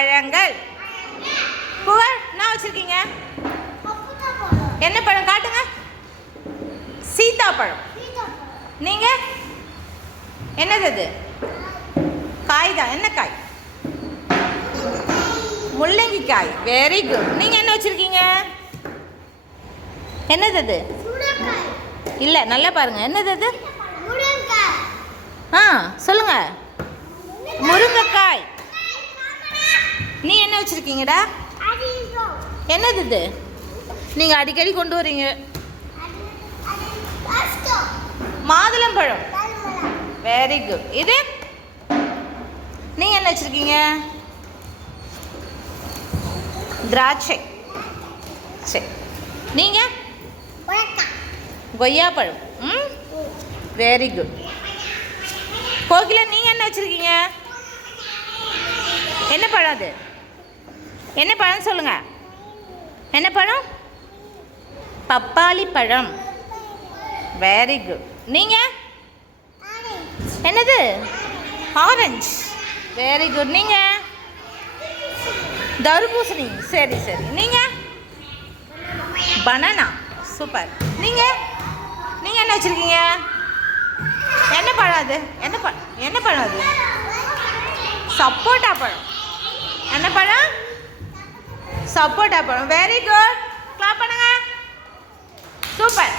பழங்கள். புகழ் என்ன வச்சிருக்கீங்க? என்ன பழம் காட்டுங்க. சீதாப்பழம். நீங்க என்னது அது? காய் தான். என்ன காய்? முள்ளங்கி காய். Very good. நீங்க என்ன வச்சிருக்கீங்க? என்னது அது? இல்ல, நல்லா பாருங்க. என்னது அது? சொல்லுங்க. முருங்கைக்காய். நீ என்ன வச்சிருக்கீங்கடா? என்னது இது? நீங்க அடிக்கடி கொண்டு வரீங்க. மாதுளம்பழம். Very good. இது நீங்க என்ன வச்சிருக்கீங்க? திராட்சை. சரி. நீங்க கொய்யாப்பழம். Very good. கோகிலா நீங்க என்ன வச்சிருக்கீங்க? என்ன பழம் அது? என்ன பழம் சொல்லுங்க. என்ன பழம்? பப்பாளி பழம். Very good. நீங்க என்னது? ஆரஞ்சு. Very good. நீங்க தர்பூசணி. சரி சரி. நீங்க பனானா. சூப்பர். நீங்க நீங்க என்ன வச்சிருக்கீங்க? என்ன பழம் அது? என்ன பழம் அது? சப்போட்டா பழம். என்ன பழம்? சப்போட்டா பழம். Very good. கிளாப் பண்ணுங்க. சூப்பர்.